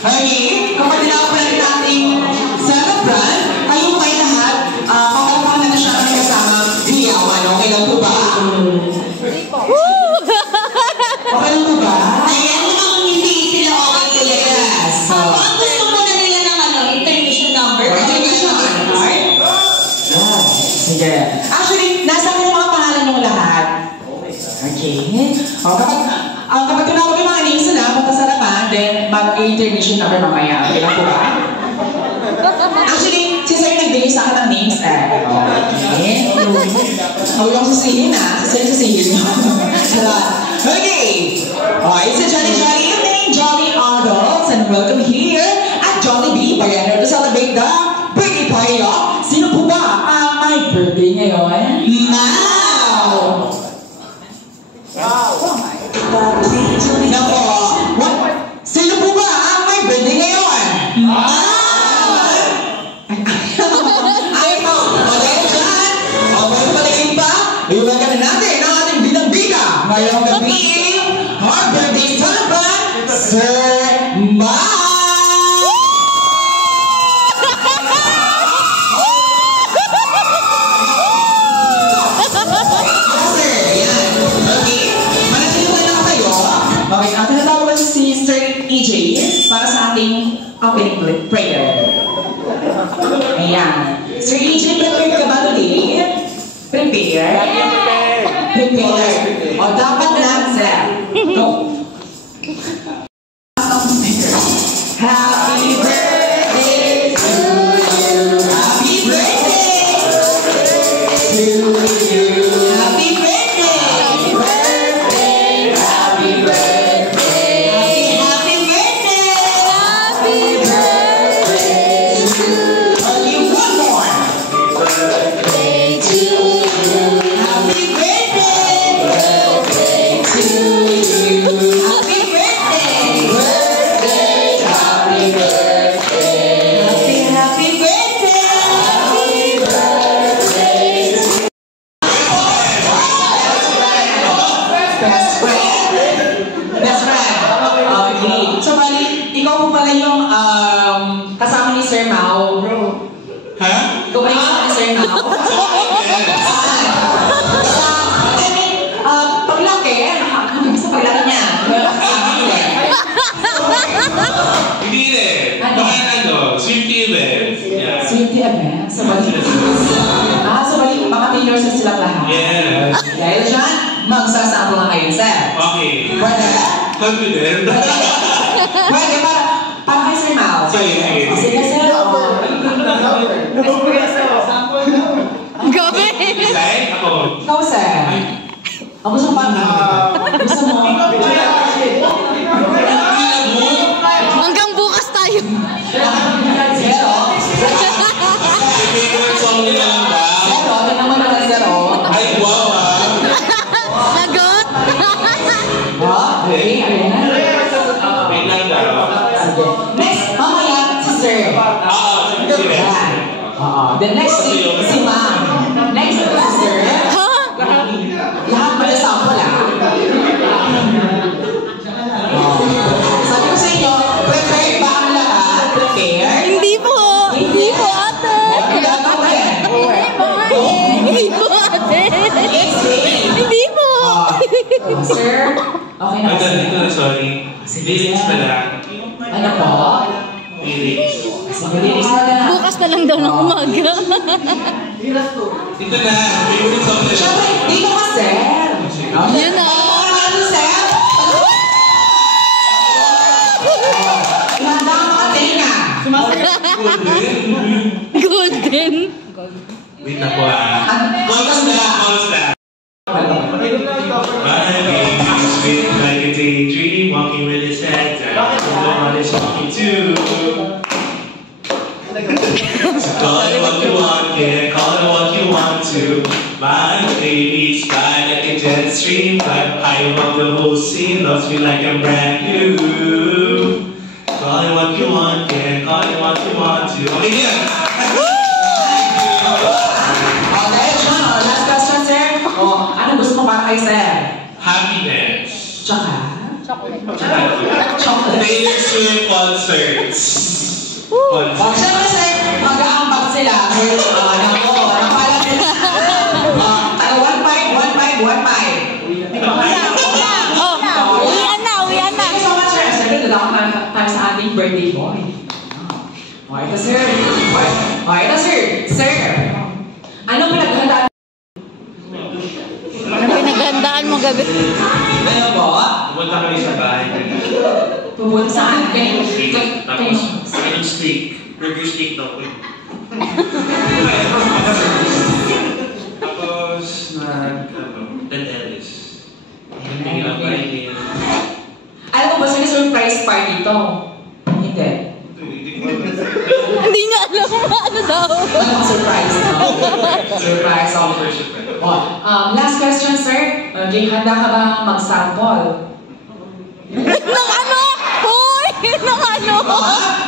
Okay, kapag tinawag natin ating celebrant, kayo kayo lahat, pagkakaroon na siya kami kasama hiyawan. Okay lang po ba? Okay lang po ba? Ayan, mukhang hindi sila okay talaga. Ang gusto mo na nila ng intermission number? Intermission number? Sige. Actually, nasa akin ang mga pangalan ng lahat. Okay. Kapag tinawag yung mga names nila, punta sa laman, then mag-intermission number mamaya. Okay lang po ba? Actually, si Sir nagbigay sa akin ng names eh. Okay. Huwag yung sisihin ah. Si Sir sisihin nyo. Okay. It's a Jolly Jolly evening, Jolly Adults, and welcome here at Jollibee. We're here to celebrate the birthday party of sino po ba ang may birthday ngayon? Mau! Nako, sino po ba ang may birthday ngayon? Ay, Mau! Okay, dyan! Okay, palagay pa? Iwagan na natin ang ating bidang-bida ngayong gabi. Our birthday celebrant, Sir Mau! Okay, ang tinatawagan si Sir EJ para sa ating opening prayer. Ayan. Sir EJ, prepare ka ba today? Prepare? Prepare. O, dapat lang, sir. Go. Happy birthday to you. Happy birthday to you. Happy birthday. Happy birthday. Happy birthday. Happy birthday. Happy birthday to you. Only one more. Birthday to you. Happy birthday. Birthday to you. Happy birthday. Birthday. Happy birthday. Happy birthday. Happy birthday. Best friend. Best friend. Okay. So, bali, ikaw po pala yung kasama ni Sir Mau. Ha? Ikaw ba yung kasama ni Sir Mau? Saan? Paglaki. Sa paglaki niya. Hindi rin. Bakit ano? Swifty event. Yeah. Swifty event? Sa bali. Sa bali, mga 10 years na sila lahat. Yes. Dahil dyan, magsasama nga kayo, sir. Okay. Pwede? Confident. Pwede, para kay Sir Mau. Sige. Sige, sir. Gabi! Decide? Ako. Ikaw, sir. Ang gusto pa na. Gusto mo? Hanggang bukas tayo. Zero. Favorite song nila lang ba? Zero. Ito naman naman zero. Ay, wow ah. Lagot? Okay, ayun na. Wait lang daw. Sige. Next, mamaya, si sir. Si Ren. The next si ma'am. Next si sir. Ha? Lahat pala sample ah. Sabi ko sa inyo, prepare ba ang lahat? Prepare? Hindi po. Hindi po ate. Hindi po ate. Hindi po. Sir, okay na. Ito, sorry. Lyrics pala. Ano po? Lyrics. Sige, lyrics na lang. Bukas na lang daw ng umaga. Ito na. Favorite song nila. Siyempre, dito ka, sir. Yun na. Ano, sir? Ihanda ang mga tenga. Golden. Wait na po ah. Kamusta? My baby's been like a daydream, walking with his head down. No one is walking too. So call it what you want, yeah, call it what you want to. My baby's fly like a jet stream, but I want the whole scene, loves me like I'm brand new. Call it what you want, yeah, call it what you want to. Okay, yeah. Okay, John, last question, sir. Ano gusto mo para kay sir? Happiness. Tsaka? Chocolate. Taylor Swift concerts. Pag syempre sir, mag-aambag sila. Nako, napala nila. Taga 1-5. Oh, uwian na. Thank you so much, sir. Sir, ito lang tayo sa ating birthday boy. Okay, ito sir. Okay, ito sir. Sir, anong pinaghandaan? Anong pinaghandaan mo gabi? Ano po? Pumunta kami sa bahay. Pumunta saan? Tapos, anong steak? Burger steak daw ko. Tapos, Ted Ellis. Hindi lang kainin. Alam mo ba sila surprise party to? Hindi. Hindi niya alam ano daw. Ano ang surprise? Surprise. Last question, sir. Okay, handa ka ba mag-sample? Nang ano? Hoy! Nang ano?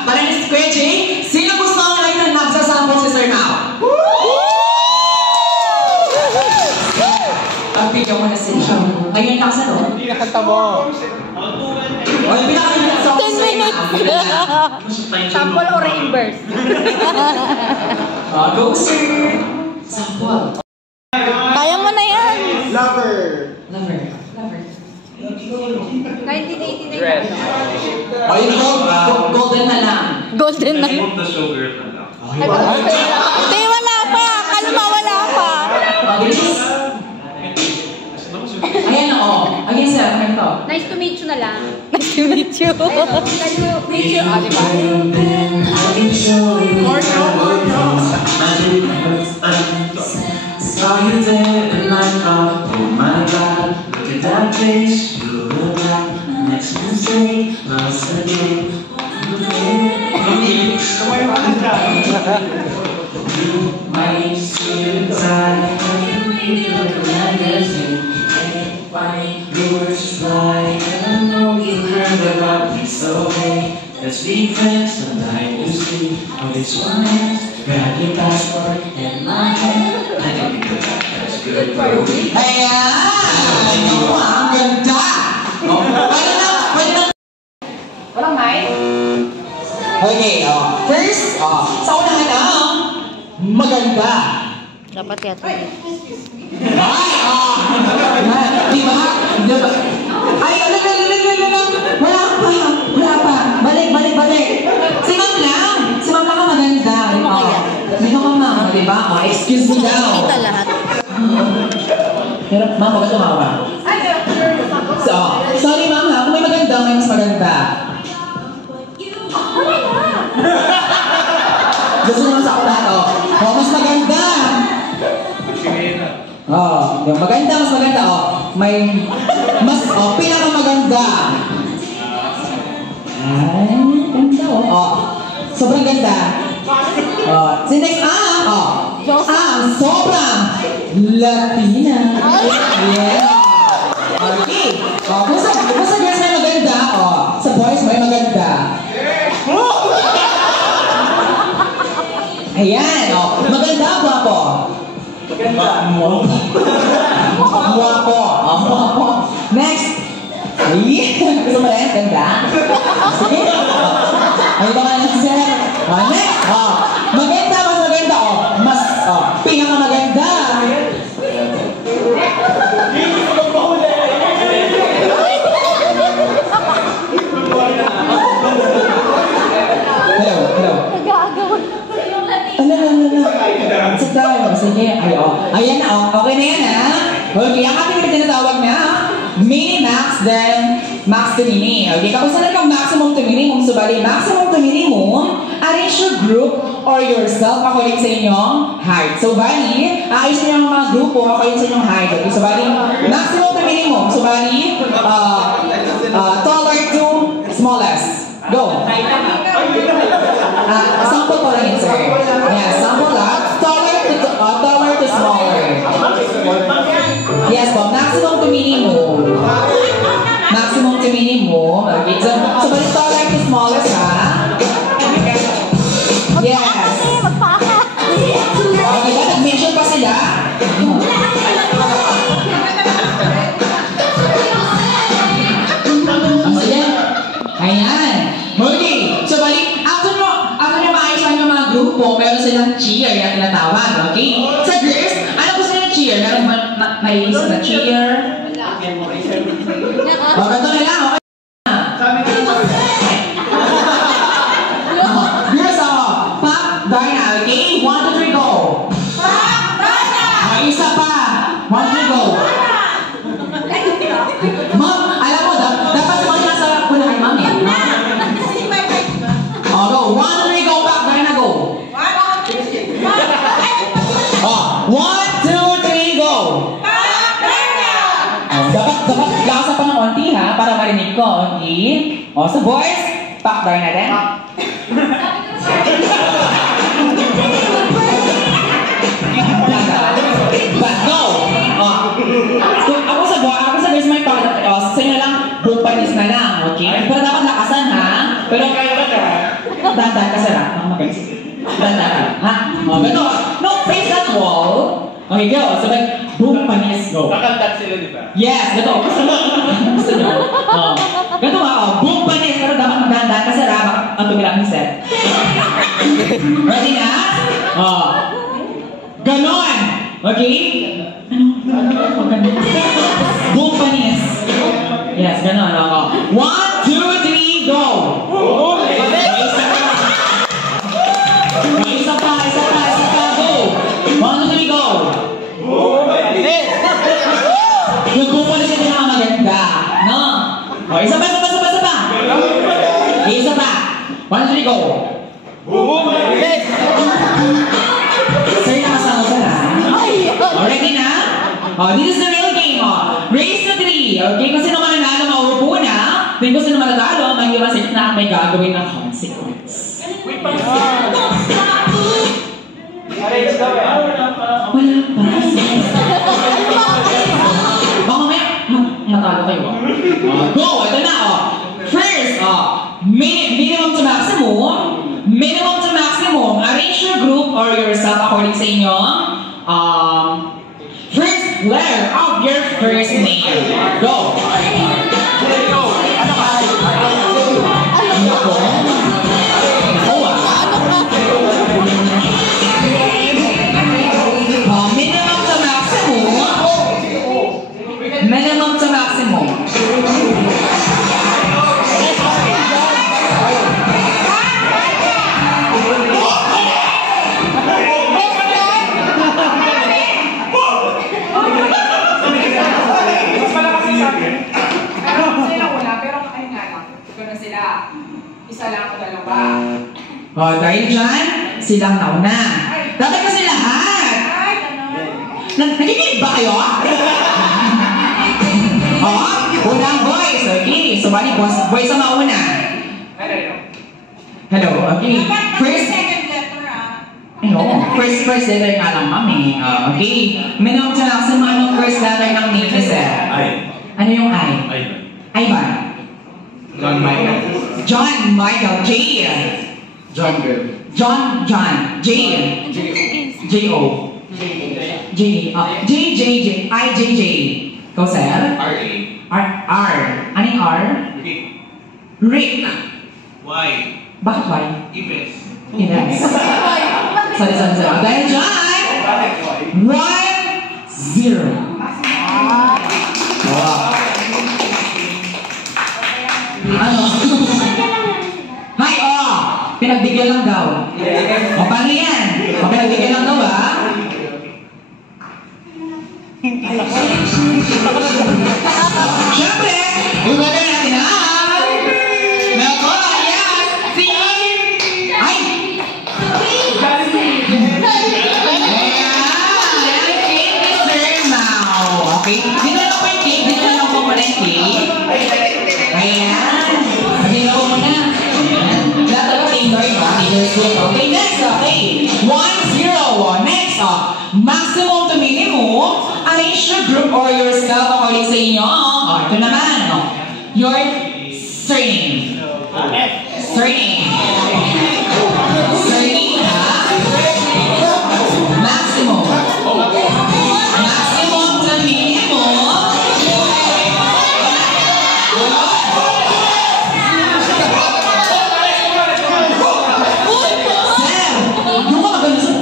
Para ni Square J, sino gusto ang like na nagsasample si Sir now? Pagpigyan mo na siya. Ngayon lang sa no? Hindi nakanta mo. Wala pinakalimutan sa 10 minutes. Sample or reimburse? Go, sir. Sample. Kaya mo na yan. Lover. Lover. 1989. Dress. O, yung golden na lang. Golden na. Name of the show girl na lang. Hindi, wala pa. Kalma, wala pa. Bilis. Ayan o. Again, sir. Ano to? Nice to meet you na lang. Nice to meet you. Can you meet you? Ah, diba? Saw you there and I thought, oh my God, look at that face, you look like next Wednesday, lost again. My sweet inside, you look like magazine. Funny, yours fly, and I know you heard about me, so hey, let's be friends tonight. You see how this one is. Grab your passport and my hand. I know you could have that's good for a week. Ayan! Naku, ang ganda! Pwede na. Walang mic? Okay, first, sa unahan na, maganda. Dapat yata. Ay, di ba? Di ba? Ay, wala pa. Balik. Si Ma'am lang ang maganda. Hindi ka ma'am, di ba? Excuse me daw. Kita lahat. Pero, ma'am, huwag ka tumawa. So, sorry ma'am ha, kung may maganda, may mas maganda. Gusto naman sa ako lahat, mas maganda. Yung maganda, mas maganda, may mas, pinakamaganda. Ay, ganda, sobrang ganda. Si next, sobrang Latina. Yeah. Okay. Kung sa girls may maganda, sa boys may maganda. Ayan, maganda, guwapo. Guwapo. Next. Gusto mo rin? Ganda? Sige. Ayun ba nga sir? Next. Maganda, mas maganda. Mas, pinakamaganda. Hello. Nag-aagawan. Sit down. Sige. Ayan na. Okay na yan ha. Okay, ang ating tinatawag na mini-max then max to mini. Okay, kapag saan kang maximum to minimum, subali maximum to minimum, arrange your group or yourself according sa inyong height. So, bali, ayos niyo yung mga grupo according sa inyong height. Okay, so bali, maximum to minimum. So, bali, taller to smallest. Go. Sample ko lang yun, sir. Yeah, sample lang. Taller to smaller. Yes, po. Maximum to minimum. Maximum to minimum. Okay, so bali taller to smallest, ha? Yes. Magpaka. Okay, nag-measure pa sila. silang cheer na tinatawag, okay? Sa girls, ano gusto nilang cheer? Meron ba may isa na cheer? O, ganito na lang, okay? Girls, Pop Darna, okay? 1, 2, 3, go! O, isa pa! 1, 2, go! Ma'am, alam mo, dapat sa mga nasa unahan, ma'am, eh. O, go! 1, 2, 3, go! Pop Darna, go! Oh, 1, 2, 3, go! Oh, dapat lakasan pa ng konti ha, para marinig ko, okay? Oh, so boys, pack down natin. But go! Oh. So, ako sa girls may pack down. Oh, sa inyo lang, buong panis na lang, okay? Pero dapat lakasan ha. Pero kaya ba ka? Dandan ka sila. Magalis. Dandan ha? Oh, ganito. No, face that wall. Okay, go. So like, boom, panis, go. Kakantat sila, di ba? Yes, gato. Gusto nyo? Oh. Gato nga, boom, panis. Pero dapat magdahan-dahan kasi baka ang tumilang yung set. Ready na? Oh. Ganon. Okay? Ano? Ganon. Boom, panis. Yes, ganon. Oh. 1, 2, 3, go! Isa pa, go! 1, 2, 3, go! Yung buko na siya pinakamaganda, no? O, isa pa! Isa pa! 1, 2, 3, go! Sir, nakasama ka na? O, ready na? O, this is the real game, o. Race to 3, okay? Kung sino man nanalo, mauupo na. Then kung sino man nanalo, mag-iwasit na may gagawin ng consequence. Wala pa. Baka mamaya, matalo kayo. Go! Ito na, First, minimum to maximum. Minimum to maximum. Arrange your group or yourself according sa inyo. First letter of your first name. Go! Minimum to maximum. Oh, dahil dyan, silang nauna. Dapat kasi lahat. Nakikinig ba kayo? Oh, unang voice. Okay, so bali, voice ang mauna. Hello, okay. First letter nga lang, mami. Okay. Minimum to maximum, anong first letter ng name ni Sir? I. Ano yung I? Ivan. John Michael. John Michael. J. John Bill. John. J. J-O. J. I-J-J. Ikaw, Sir? R-A. R. Ano yung R? Rick. Y. Bakit Y? Ives. Ines. Sorry. Dahil dyan, 1-0. Wow. Ano? Hi, pinagbigyan lang daw. O, paano yan? O, pinagbigyan lang daw, ha? Siyempre, umagay natin, ha? Nako, yes! Si... Ay! Okay? Dito lang po yung cake. Dito lang po pala yung cake. Ayan. Dito mo na. Lahat talaga Taylor, no? Taylor Swift. Okay, next. Okay. 1-0. Next. Maximum to minimum. Arrange your group or yourself according sa inyo. Ito naman. Your surname. Surname. Surname, ha? Maximum. Maximum to minimum. Sir, yung mga ganun sa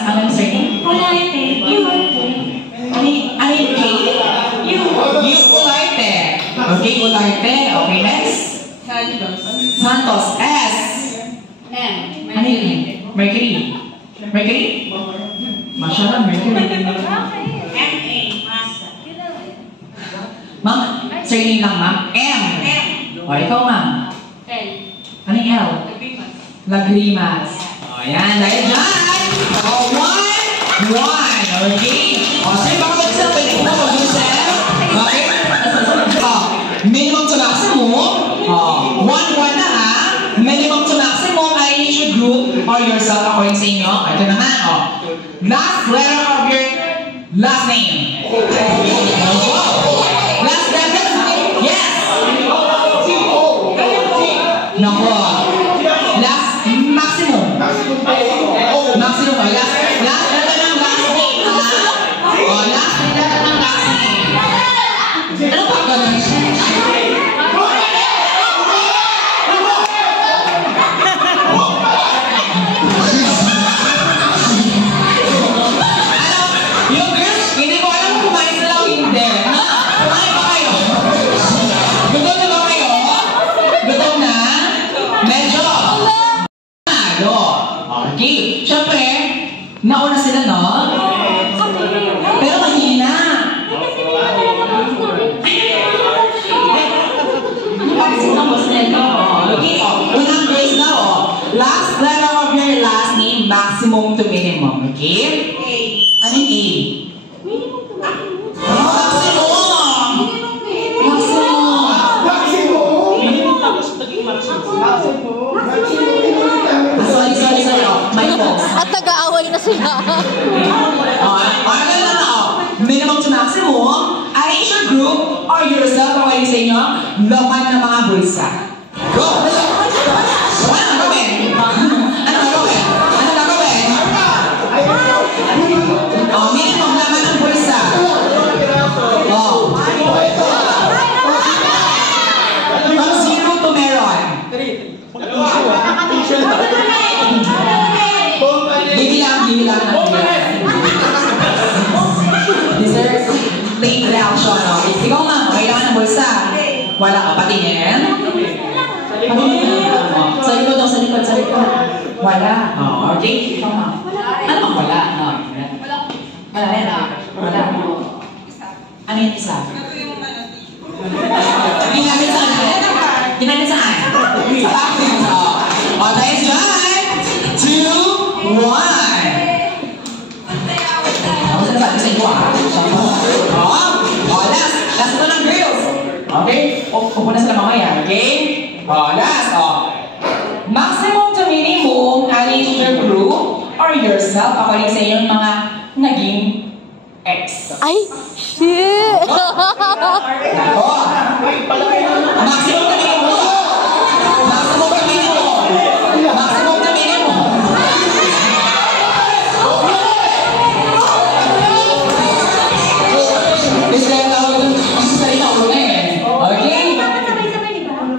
Anong surname? Ulaite. You. Ano yung K? You Ulaite. Okay, Ulaite. Okay, next. Santos. S. M. Ano yun? Mercury. Mercury? Masyadong Mercury. M.A. Masa. Ma'am, surname lang ma'am. M. O, ikaw ma'am. L. Ano yung L? Lagrimas. O, yan. Dahil dyan. O, 1. Okay. O, sa'yo baka mag-isa. Pwede ko na mag-Joseph. Okay? O, minimum to maximum. O, 1 na ha. Minimum to maximum. Arrange your group or yourself according sa inyo. Ito naman. O, last letter of your last name. Last letter. Yes. Nako. Last maximum. Maximum. Last letter ng last name. O, last letter ng last name. Ano pa ganun? Yung girls, hindi ko alam kung kumain sila o hindi. Kumain ba kayo? Gutom na ba kayo? Gutom na? Medyo? Okay. Siyempre, nauna sila, no? Pero mahina. Okay. Unang girls na, last letter of your last name, maximum to minimum. Okay? Ano yung A? Sorry. My fault. At nag-aaway na sila. Minimum to maximum, arrange your group or yourself o kayo sa inyo, laman ng mga bulsa. Go! Ano gagawin? Minimum laman ng bulsa. From 0 to meron. Bibilang. Dessert, late reaction. Ikaw ma'am, kailangan ng bulsa. Wala ka, patingin. Sa likod. Wala. Okay, ikaw ma'am. Ano bang wala? Wala. Ano yung isa? Ginamit saan? Sa background. O, dahil dyan. 2, 1. Saan ba? Isa ito last ito ng girls. Okay? Upo na sila mamaya. Okay? Last. Maximum to minimum, arrange your group or yourself according sa inyong mga naging ex. Ay, shit! Maximum to minimum.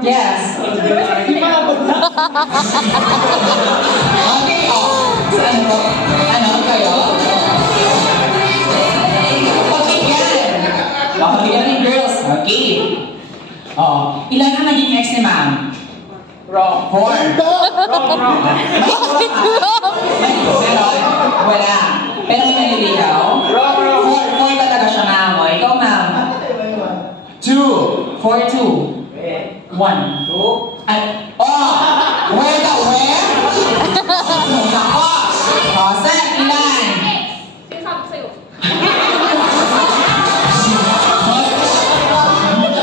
Yes. Okay, ano kayo? Pagkigyan ng girls. Okay. Ilan ang naging ex ni ma'am? Wrong. 4. Pero, wala. Pero may naliligaw? 4 talaga siya, ma'am. Ikaw, ma'am? 2. 4, 2. 1. 2. Where the where? Nako. Set, ilan? Sinasabi sa'yo.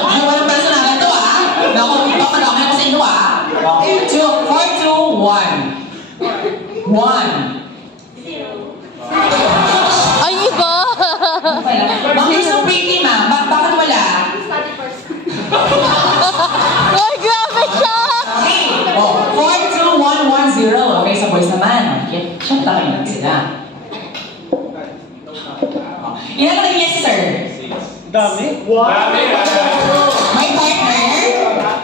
Ay, walang personalan to, Naku, papadami ako sa inyo, 2, 4, 2, 1. 1. Ay, iba! Ma'am, there's no pretty, ma'am. Bakit wala? Study first. Ay, grabe siya! Okay. 4, 2, 1, 1, 0. Okay, sa boys naman. Okay. Siyempre, takin lang sila. Ilan na yes, sir? Dami.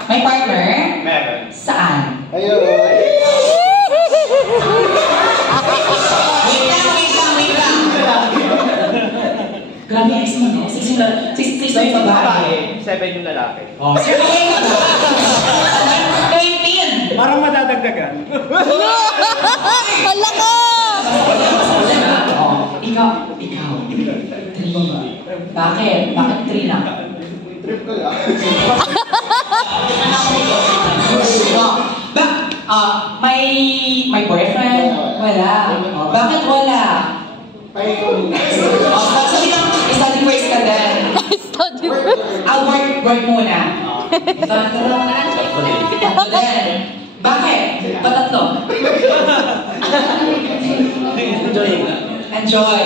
May partner? Meron. Saan? Ayun. Wait lang. 7 yung lalaki. Oh, sige ka na. 19. Parang madadagdagan. Hala ka! Oh, ikaw. 3. Bakit? Bakit 3 lang? Trip ko lang. May boyfriend? Wala. Oh, bakit wala? Oh, sabi lang, study first ka din. Study I'll work muna. Tatlo din. Bakit? Patatlo. Enjoy.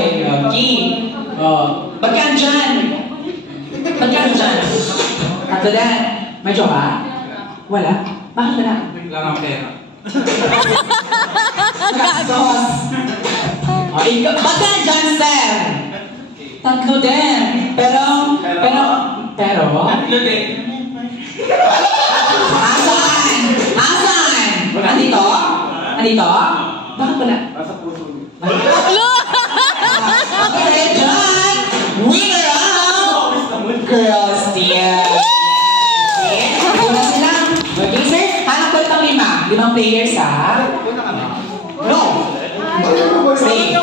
Okay. Oh. Ba't ka andyan? Tatlo din. May jowa? Wala. Bakit wala? Lang ang pera. Gastos. Oh, ikaw, ba't ka andyan, sir? Tatlo din. Pero? Tatlo din. Asan? Andito? Bakit wala? Nasa puso niyo. Okay, John! Winner out! Girls, dear! Una sila. Okay, sir. Hanap ko itong 5 players, ha? No! Stay. 5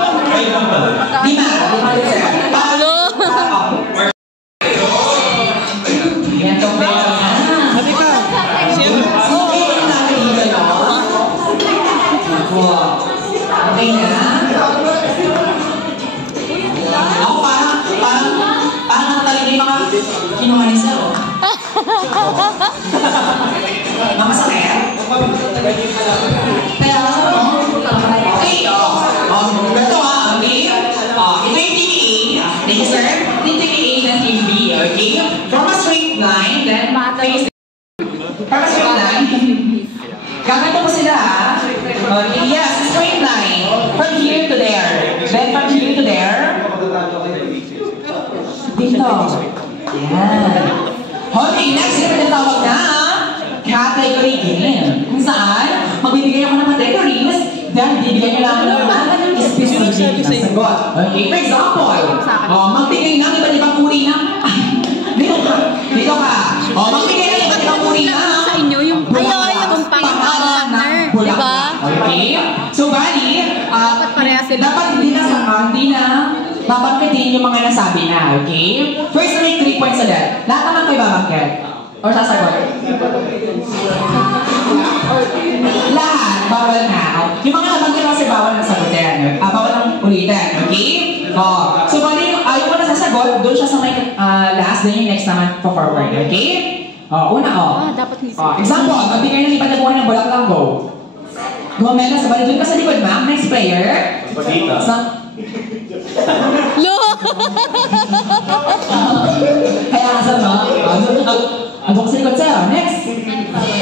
sir. Yan itong players na. Sabi ka. Okay na? Ako parang talaga yung mga kinuha ni Sir. Mga sakit? Kaya, okay, ito okay? Ito yung TBA. Thank you, sir. Ito yung TBA ng Team B, okay? From a straight line, then face. From a straight line. Gaganto po sila, ha? Okay, yes, straight line. From here to there. Then from here to there. Dito. Yan. Okay, next yung tinatawag na category game. Kung saan, magbibigay ako ng categories, then bibigyan nyo lang ng specific na sagot. Okay, for example, magbigay ng iba't ibang uri ng... Dito ka. Magbigay ng iba't ibang uri ng... sa inyo yung pangalan ng bulaklak. Okay? So, bali, dapat hindi na babangkitin yung mga nasabi na, okay? First, make 3 points ulit. Lahat naman kayo babangkit? Or sasagot? Lahat, bawal na. Yung mga nabangkit kasi bawal na sagutin. Bawal na ulitin, okay? So, bali, yung una sasagot, doon siya sa may last, then yung next naman forward, okay? Una, dapat example, magbigay ng iba't ibang ng bulaklak, go. Gumamela sa bali, doon ka sa likod, ma'am. Next player. Pagkita. Lo! Kaya nga sa ano ko sa likod sa'yo? Next.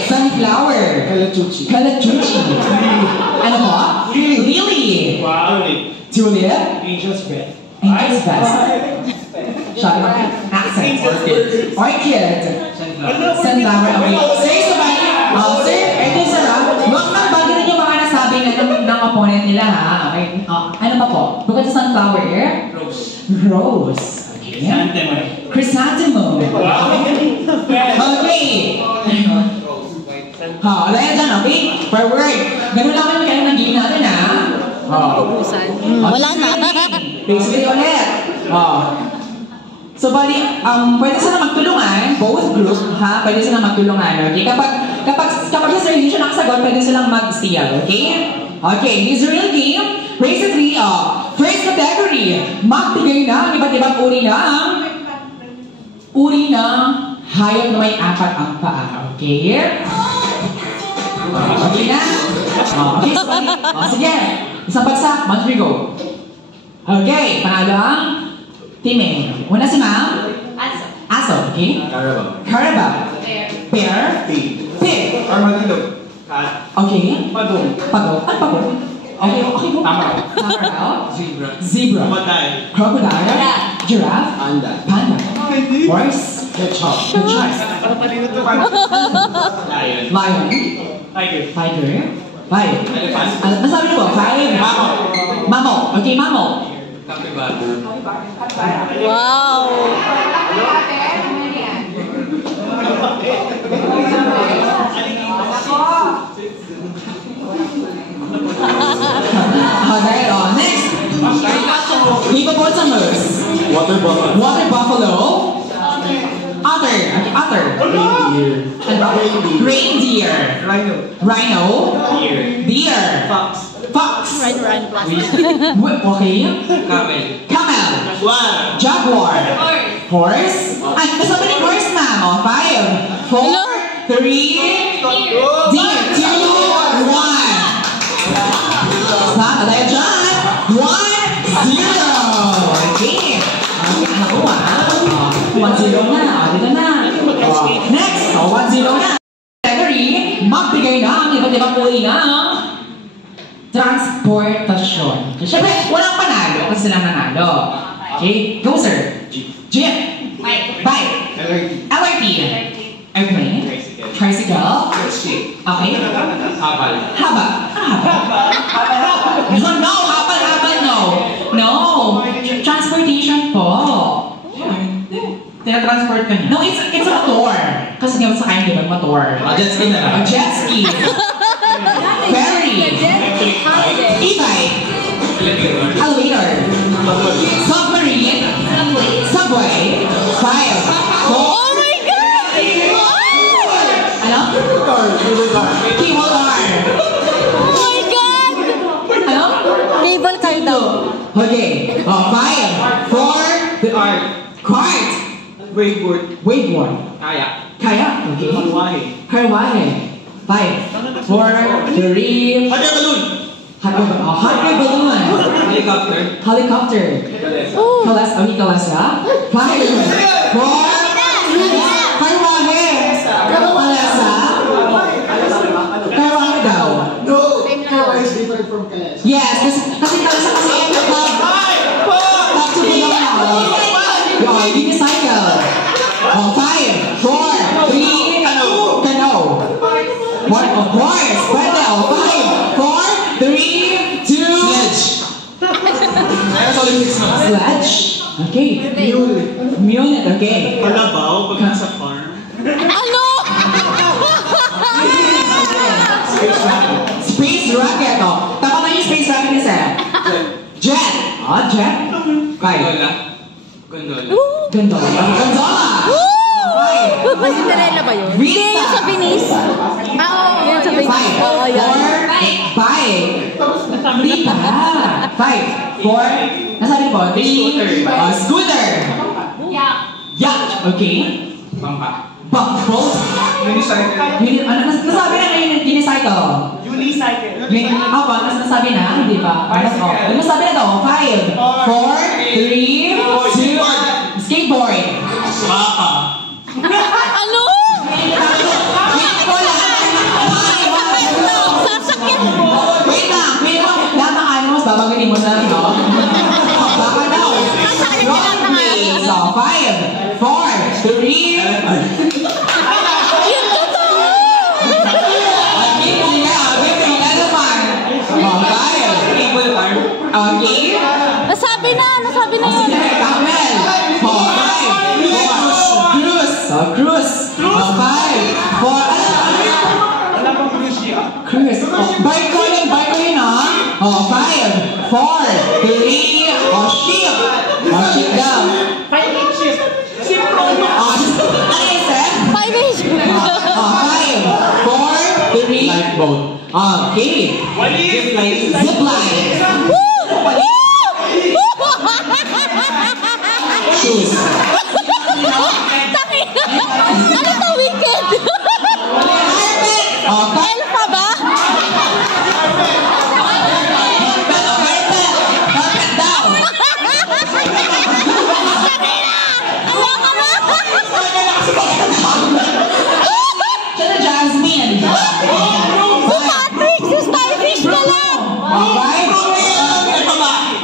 Sunflower. Kalachuchi. Ano po? Really? Wow. Juliet? Angel's breath. Angel's best. Accent. Orchid. Sunflower. Okay. Sir, sabay. Sir, ito sir ha. Huwag nang bagay yung mga nasabi ng opponent nila ha. Okay. Ano pa po? Bukod sa sunflower? Rose. Okay. Chrysanthemum. Wow. Okay. Wala yan dyan, okay? Forward. Ganun lang kami kayo ng game natin, ha? Wala na. Basically ulit. So, bali, pwede sila magtulungan, both group, ha? Pwede sila magtulungan, okay? Kapag isa hindi siya nakasagot, pwede silang mag-steal, okay? Okay, this real game. Raise the 3. First category, magbigay na ang iba't ibang uri ng hayop na may 4 ang paa, okay? Okay na? Okay, so bali. Sige, isang bagsak, Madri go. Okay, panalo ang team A. Una si ma'am? Aso, okay? Carabao. Bear. Pig. Armadillo. Cat. Okay. Pagong. Pagong. Ano pagong? Okay po. Tamaraw. Zebra. Mamatay. Crocodile. Giraffe. Panda. Horse. Hedgehog. Lion. Lion. Tiger. Lion. Elephant. Nasabi niyo po? 5. Mamo. Okay, mamo. Capybara. Wow! Water buffalo. Otter. Reindeer. Rhino. Deer. Fox. Okay. Camel. Jaguar. Horse. Ay, kasama ni horse, ma'am. 5, 4, 3, deer. 2, 1. Sana tayo dyan. 1-0. Okay. Nakakuha. 1-0 na. Dito na. Next. 1-0 na. Category, magbigay na ang iba't ibang uri ng transportasyon. Siyempre, walang panalo kasi sila nanalo. Okay? Go, sir. Jeep. Bike. LRT. Airplane. Tricycle. Okay. Habal. No, habal, no. No. Transportation po. Tinatransport ka niya. No, it's a motor. Kasi nga sa kain, di ba, motor. Jet ski na lang. Jet ski. Ferry. E-bike. Elevator. Submarine. Subway. 5, 4. Oh my God! Ano? Cable car. Oh my God! Ano? Cable car daw. Okay. 5, 4. Cart. Wakeboard. Kaya. Okay. Karwahe. 5, 4, 3. Hot air balloon. Hot air balloon. Helicopter. Kalesa. 5, 4, 3. Karwahe. Kalesa. Karwahe daw. No! Kawa is different from Kalas. Yes, kasi kalesa kasi top to below. Unicycle. 5, 4, 3. Canoe. Of course. Pwede. 5, 4, 3, 2. Sledge. Okay. Mule. Okay. Palabaw pag nasa farm. Ano? Space rocket. Tama na yung space rocket isa. Jet. Jet. 5. Gondola. Cinderella ba yun? Rita. Hindi, yung sa Venice. Oo, yun sa Venice. 5, Oo, yan. 4, 5. Rita. 5, 4. Nasabi po? 3. Scooter. Yacht. Okay. Boat. Nasabi na ngayon yung unicycle. Nasabi na, hindi ba? Nasabi na daw. 5, 4, 3, 2, skateboard. Ano? Sasakyan. Wait lang. Lahat ng animals, babagaling mo na, no? Baka daw. Sasakyan ka lang ng animals. So, 5, 4, 3. Yung totoo! Okay. Nasabi na yun. Camel. 5, 4. Cruise. 5, 4. Cruise. Bike ko yun, ha? 5, 4, 3. Ship. Ship daw. 5 5, 4, 3. Lifeboat. Okay. Zip line. Shoes. Ano to, Wicked? Elfa ba? Carpet daw. Siya Jasmine. Si Patrick, si Starfish ka lang.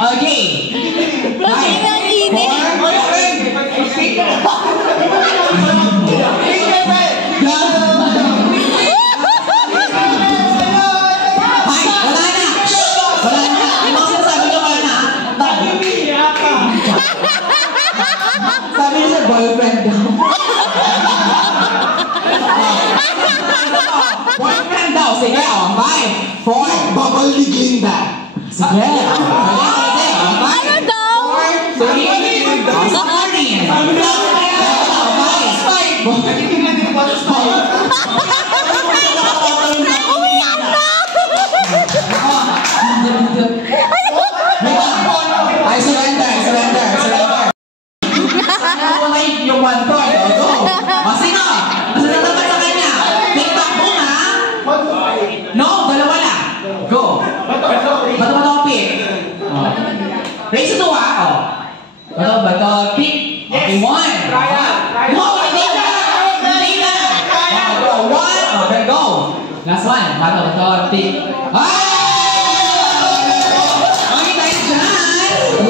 Okay. Lagi na ang init. 4. Sabi niya sa boyfriend daw. Boyfriend daw. Sige, 5, 4. Bawal ni Glinda. Sige. Ano daw? 4, 3. Ay, surrender. Yung 1 point. Go. O, sino? Mas natapat sa kanya. TikTok mo, ha? No, dalawa lang. Go. Bato, pick. Raise to, ha? O. Bato, pick. Okay, 1. No, hindi na. Go, 1. Okay, go. Last one. Bato, pick. Okay, tayo dyan.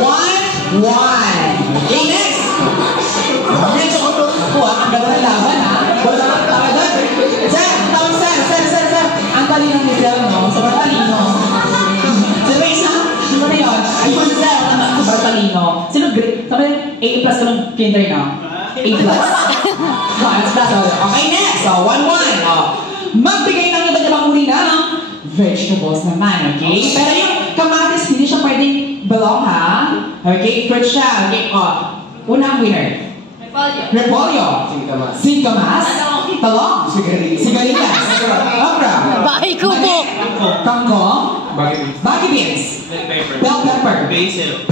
1. Okay, next. Ako ang ganda ng laban, ha? Wala na tayo doon. Sir. Ang talino ni Sir, no? Sobrang talino. Sir, wait na. Sino na yun? Ayun, Sir. Sobrang talino. Sino grade? Sabi, A+ ka ng kinder, no? A+. Okay, next. 1-1. Magbigay ng iba't ibang uri ng vegetables naman, okay? Pero yung kamatis, hindi siya pwedeng belong, ha? Okay, fruit siya. Okay, unang winner. Repolyo. Singkamas. Talong. Sigarilyas. Okra. Bahay kubo. Kangkong. Baggy beans. Bell pepper. Basil.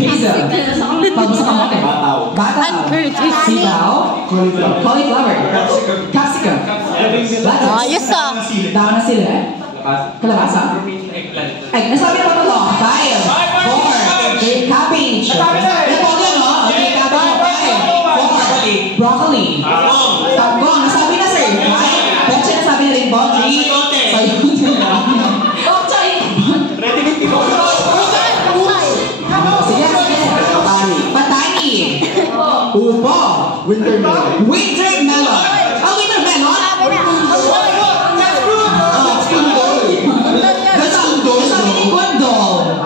Pagbusa kamote. Bataw. Sibaw. Cauliflower. Capsicum. Ayos ah. Daon na sila. Kalabasa. Ay, nasabi na pa talong. 5, 4, cabbage. Repolyo, no? Okay, cabbage. Broccoli. Tagong. Nasabi na, sir. Betcha, nasabi na rin. Bonggi. Sige. Patani. Upo. Wintermelon. Oh, wintermelon? Nasabi ni Gondol.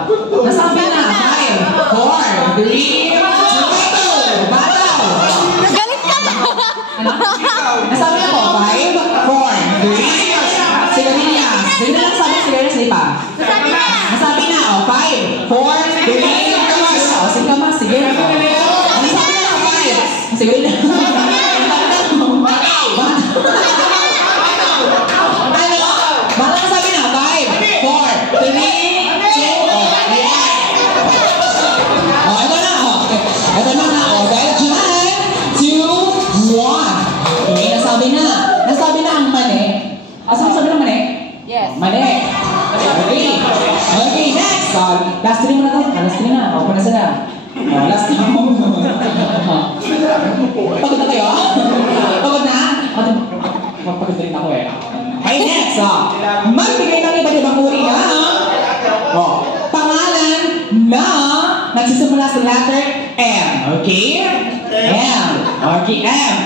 Nasabi na. 5, 4, 3, 2, bataw. Nasabi ako, 5, 4, 3, sigarilyas. Sige na lang sabi, sigarilyas, di pa? Nasabi na, 5, 4, 3, singkamas, sige. Nasabi na lang, 5, sigarilyas. Bala nasabi na, 5, 4, 3, 2, ito na, dahil dyan, 2, 1. Okay, nasabi na ang mani. Asang sabi ng mani? Yes. Mani. Okay, next. Last 3 mo na to. Last 3 na. Okay na sila. Last 3 mo. Pagod na kayo? Pagod na? Pagod na rin ako eh. Okay, next. Magbigay ng iba't ibang uri na pangalan na nagsisimula sa letter M. Okay? M. Okay,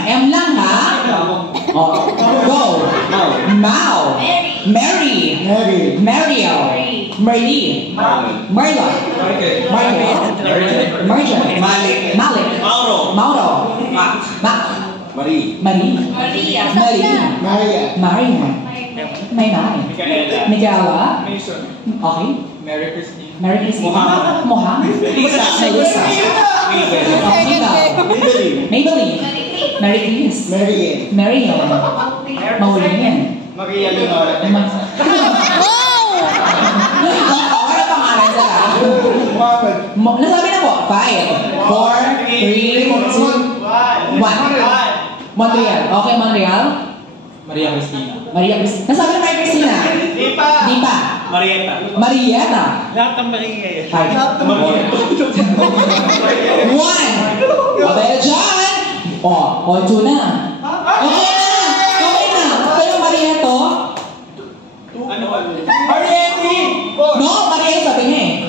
M lang, ha? Go. Mau. Mary. Mariel. Marlene. Marlon. Marjan. Malik. Mauro. Marie. Maria. Micaela. Okay. Mary Christine. Mohammed. Melissa. Maybelline. Mary Chris. Mariel. Maureen. Maria Leonora. Wow! Ano pangalan sila? Nasabi na po. 5, 4, 3, 2, 1. Montreal. Okay, Montreal. Maria Cristina. Nasabi na Maria Cristina. Di pa. Marietta. Lahat ng maingay. 5. 1. Dahil dyan. 2 na. Okay na. Pero Marieto. Ano ba? No, Marietta sabi niya eh.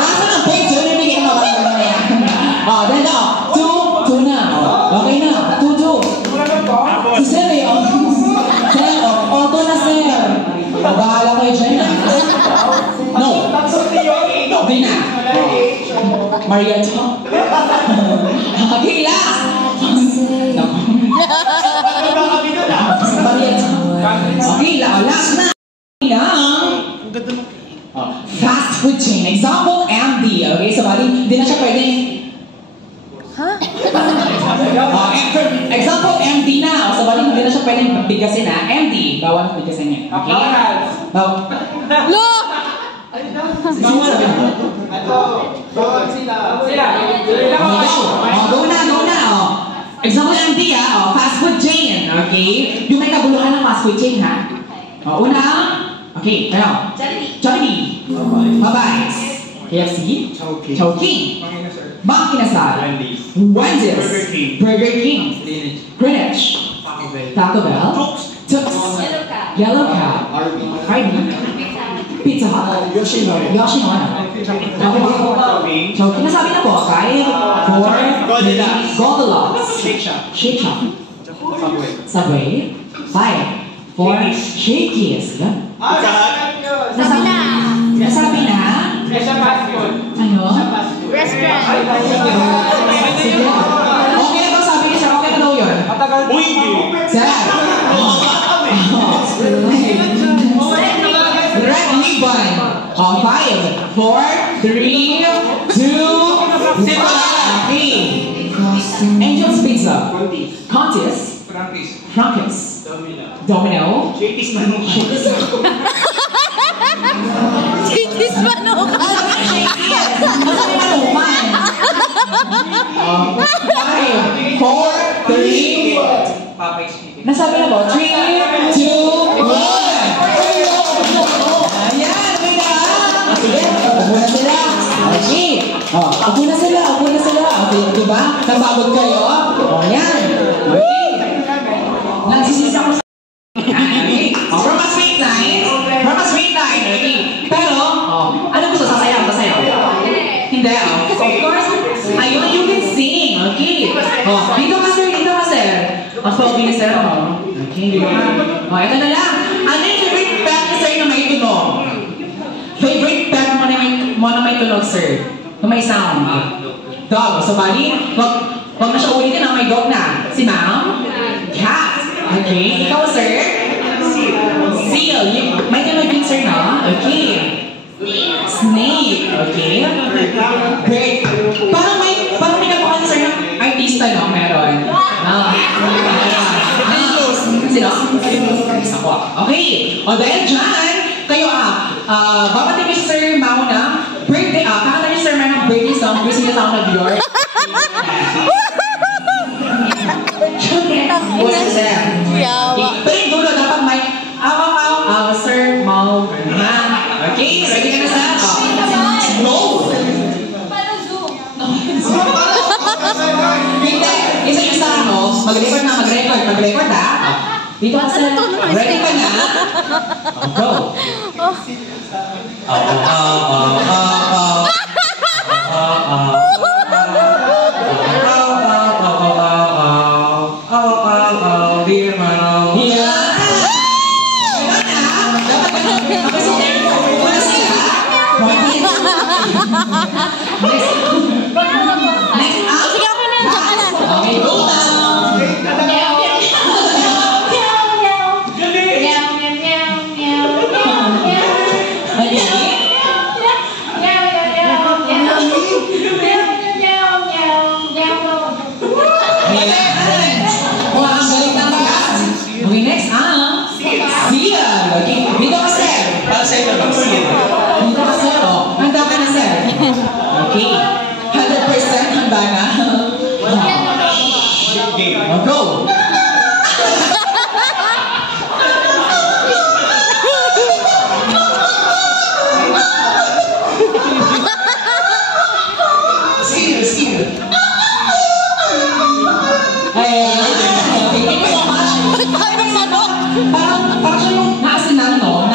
Asa ng page yun? Ibigay mo ba na yan? Then 2 na. Okay na. 2. Si Sir eh. Sir, auto na Sir. Bahala kayo dyan na. No. Okay na. Marietta. Okay, last. Marietta. Okay, last na. Fast food chain. Example, MD. Okay, so bali, hindi na siya pwedeng Example, MD na. So, bali, hindi na siya pwedeng bigasin ha. MD. Bawal bigasin niya. Okay? Lo! Go na. Example, MD ha. Fast food chain. Okay? Yung may kabuluhan ng fast food chain ha. Una. Okay, ano? Jollibee. Popeyes. KFC. Chowking. Makinasal. Wendy's. Burger King. Greenwich. Taco Bell. Toots. Yellow Cab. Hardy. Pizza Hut. Yoshinoya. Chowking. Nasabi na po. 5, 4, Goldilocks. Shake Shack. Subway. 5, 4, Shakey's. Yan. Nasabi na. Ano? Restaurant. Sige. Okay na daw sabi niya siya. Okay na daw yun. Sir. Red ribbon. 5, 4, 3, 2, 1. Angel's Pizza. Contis. Frankis. Domino. Chikis Manukan. Okay, 4, 3. Nasabi na ba? 3, 2, 1. Ayan, may na. Sige, upo na sila. Okay. Upo na sila. Okay, diba? Napagod kayo. Ayan. Okay. Nagsisisi ako sa... Okay. From a straight line. Okay. Pero, ano gusto? Sasayaw. Hindi, of course. Ayun, you can sing. Okay. Dito ka, sir. Ang pogi ni sir, Okay, di ba? Ito na lang. Ano yung favorite pet ni sir na may tunog? Favorite pet mo na may tunog, sir? Na may sound? Dog. So, bali, wag na siya ulitin na may dog na. Si ma'am? Cat. Okay. Ikaw, sir? Seal. May tunog sir, na? Okay. Snake. Okay. Great. Parang may kapakan, sir, ng artista, no? Meron. Sino? Ako. Okay. O dahil dyan, kayo babating niyo si Sir Mau na birthday, kakanta niyo Sir Mau ng birthday song, Cruising the Town of York. What's that? Pero yung dulo, dapat may Sir Mau. Okay, ready ka na sa? No! Hindi, isa-isa mag-record ha? Dito ka sir, ready ka na? Go! Okay. 100% handa na. Go! Sige. Thank you so much. Parang siya yung naasinan, no?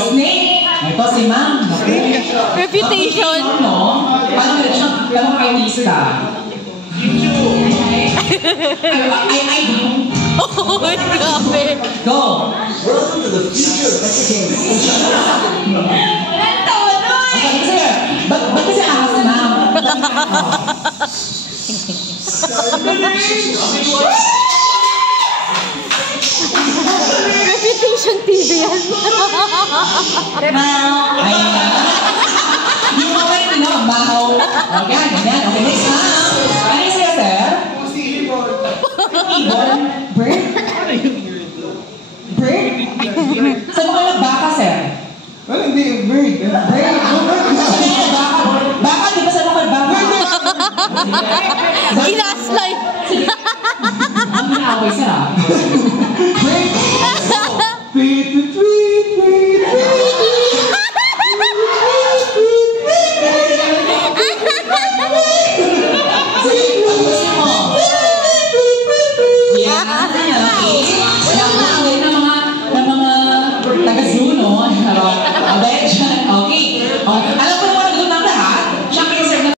Snake. Ito si ma'am. Reputation. No? Paano rin siya? Ganong artista? Oh, grabe. Go! Welcome to the future of education. Ba't kasi ahas si ma'am? Reputation TV yan. Yung mahaw. O, ganyan. Okay, next na. Ano yung sa'yo, sir? Ibon? Bird? Bird? Saan mo kayo baka, sir? Well, hindi, bird. Bird? Saan kayo baka? Baka, di ba saan mo kayo baka? Inaslay. Ang ginaway, sir, ah. Bird? Tweet, tweet, tweet, tweet, taga-zoo, no? Okay. Alam ko naman nag-good ng lahat. Siyempre, sir, na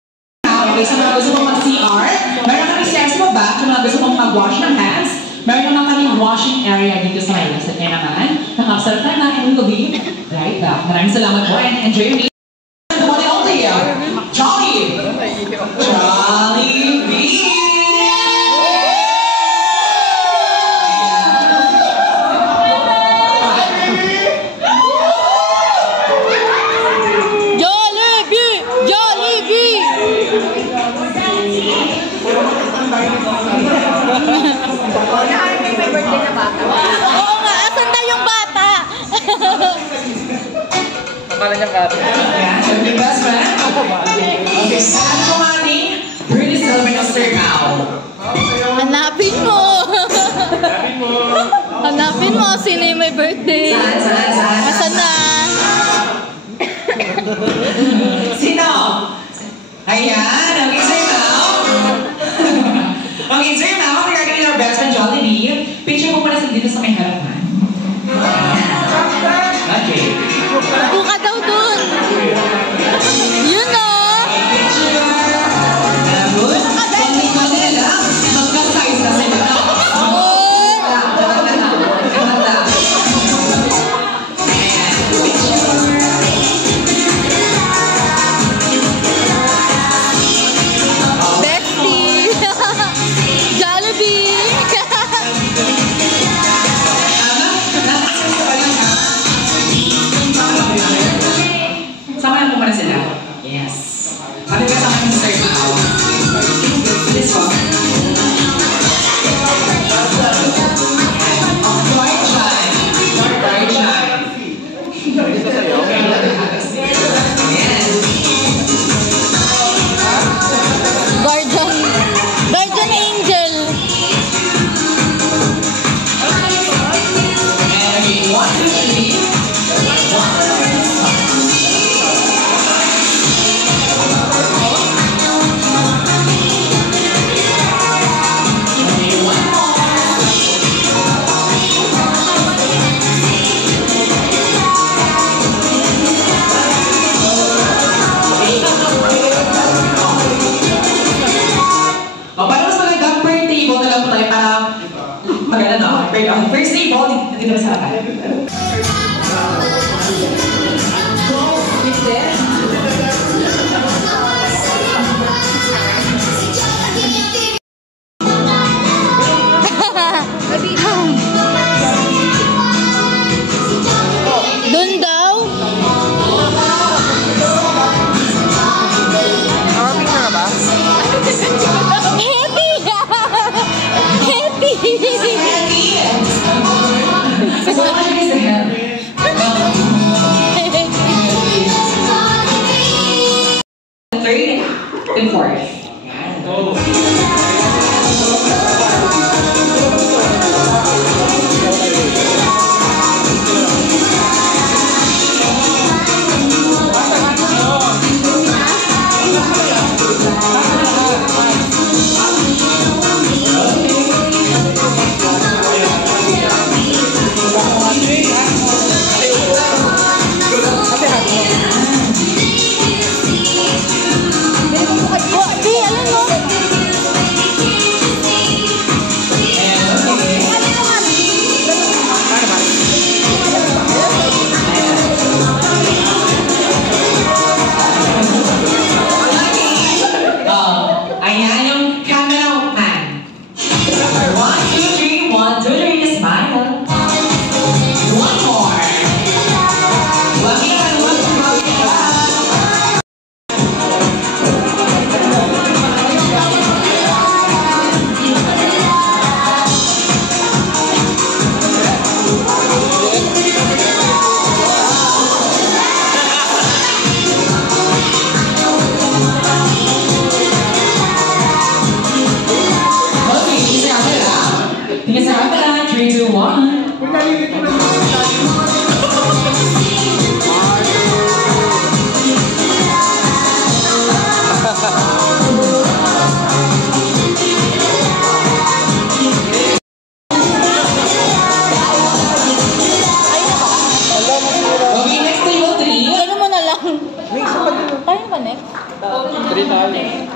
okay, sa mga gusto mong mag-CR, meron kami stairs mo ba? Sa mga gusto mong mag-wash ng hands, meron naman kami washing area dito sa may last. Kaya naman, nakapasarap na and we'll be right back. Maraming salamat po and enjoy your meal. The one and only, Johnny! Johnny B! Oo nga, asan na yung bata? Akala niya kati. Yeah, so the best friend. Okay, saan ko mami? Pretty celebrate ng Sir Mao. Hanapin mo. Hanapin mo sino yung may birthday. Saan? Asan na? Sino? Ayan, okay, Sir Mao. Okay, Sir Mao, regarding our best friend Jollibee, picture mo pala sa dito sa may harapan. Okay. Upo ka daw dun. Yun o. Good. Konti-konti lang. Magka-size na sila. Bestie. Jollibee. Samahan mo muna sila. Yes. Sabi ka samahan mo Sir Mao. This one. Bright shine. Bright shine. Yes. Guardian angel. And again, 1, 2, 3. First table, dito sa harapan. Next there. Dun daw. So what is the hell? The third and fourth.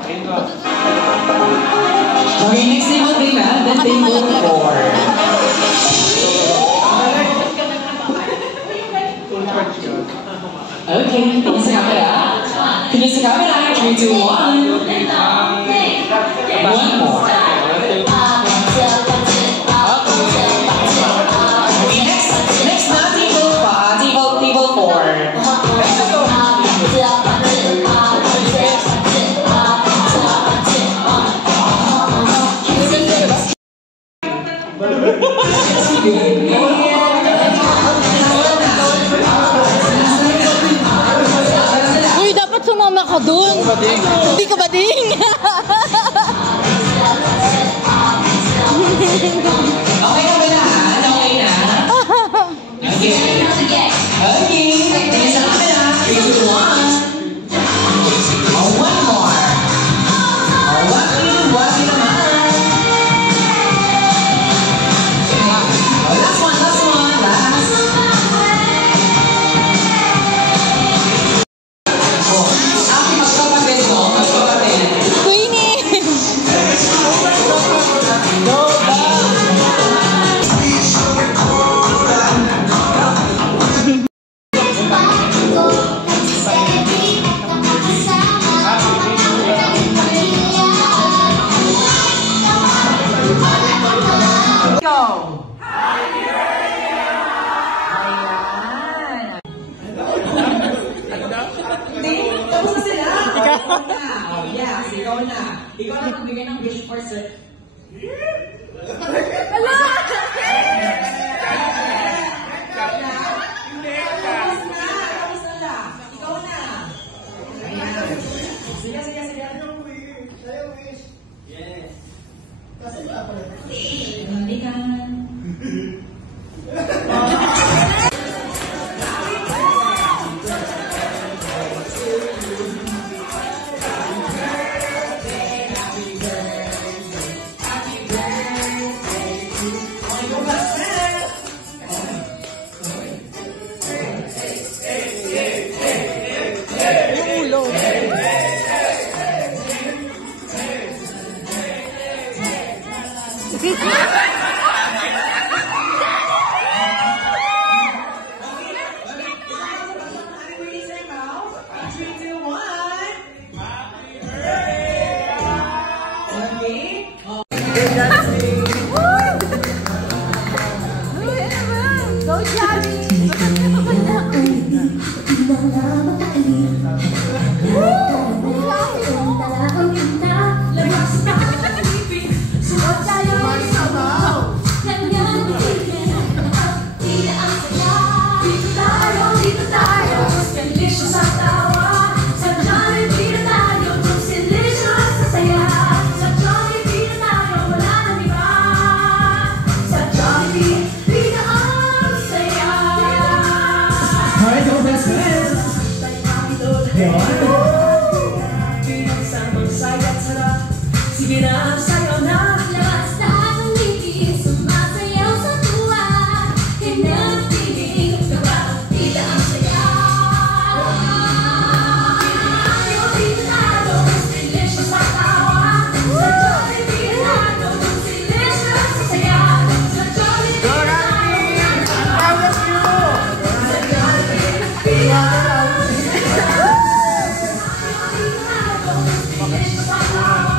Okay, next table 3 na, then table 4. Okay, tingin sa camera. Tingin sa camera. 3, 2, 1. One more. Okay, next na, table 4. Uy, dapat sumama ka dun. Hindi ka bading. Okay na ba lahat? Okay na? Okay. Okay. Tingin sa camera. 3, 2, 1. Oh, one more. Oh, wagi naman. Oh, last one. Oh, aking magkapatid mo, magkapatid. Queenie. Tapos na sila. Oh, yes, ikaw na. Ikaw na magbigay ng wish for sir. Ala! Tapos na la. Ikaw na. Ayan. Sige. Yes. Nandikan. Go, Johnny! Sige na, sa'yo na. Lakas lahat ng ngiti, sumasayaw sa tuwa. Kinapiling, kapatid ang saya. Dito tayo, delicious sa tawa. Sa Jollibee tayo, delicious sa saya. Sa Jollibee tayo, sa Jollibee delicious sa tawa.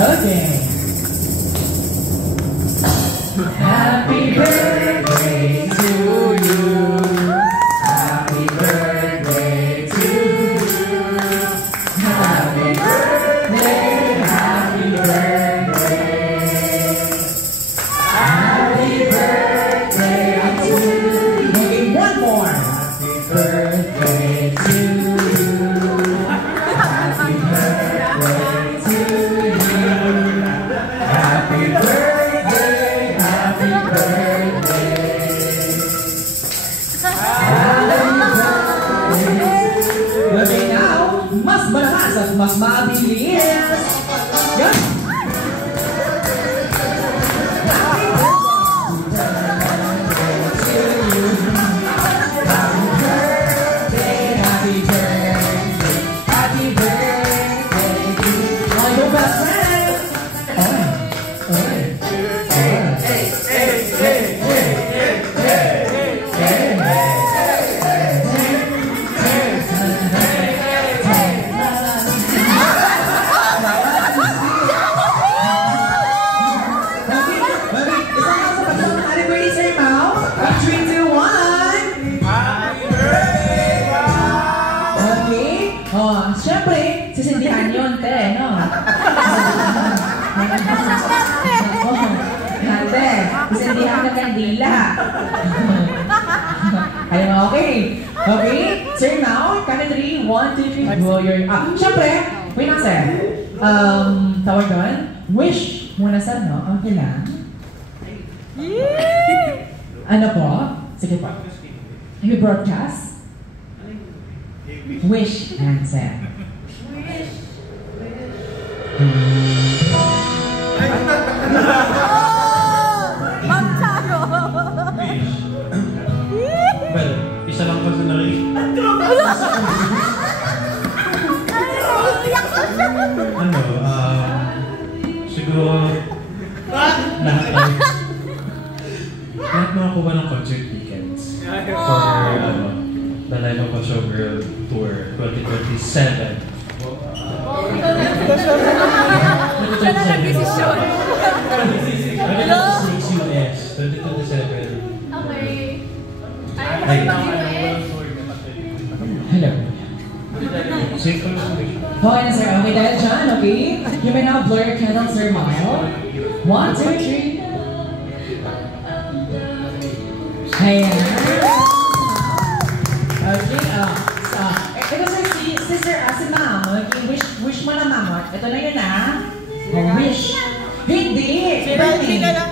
Okay. Happy birthday to you. Happy birthday to you. Happy birthday, happy birthday. Happy birthday to you. Okay, one more. Happy birthday to you. Happy birthday to you. Happy birthday, happy birthday. Happy birthday. mas malakas at mas mabilis. Yan. Siyempre, sisindihan yun, te, no? Ate, sisindihan ng kandila. Ayun, okay. Okay, sir, now, count 3, 1, 2, 3, go your... Siyempre, wait lang, sir. Tawag doon, wish muna sa, no? Okay lang. Ano po? Sige po. You broadcast? Wish answer. Well, isa lang kasi narinig. Siguro lahat makakuha ng concert tickets for the Life of a Showgirl Tour 2027. Siya na nag-desisyon. 2026 US, 2027. Okay. Hello. Safe for Okay na, sir. Okay, dahil dyan, okay? You may now blow your candle, sir, Mile. 1, 2, 3. Ayan. Okay, ito sir, sister, si ma'am, okay, wish mo na ma'am. Ito na yun, wish. Hindi! Birthday ka lang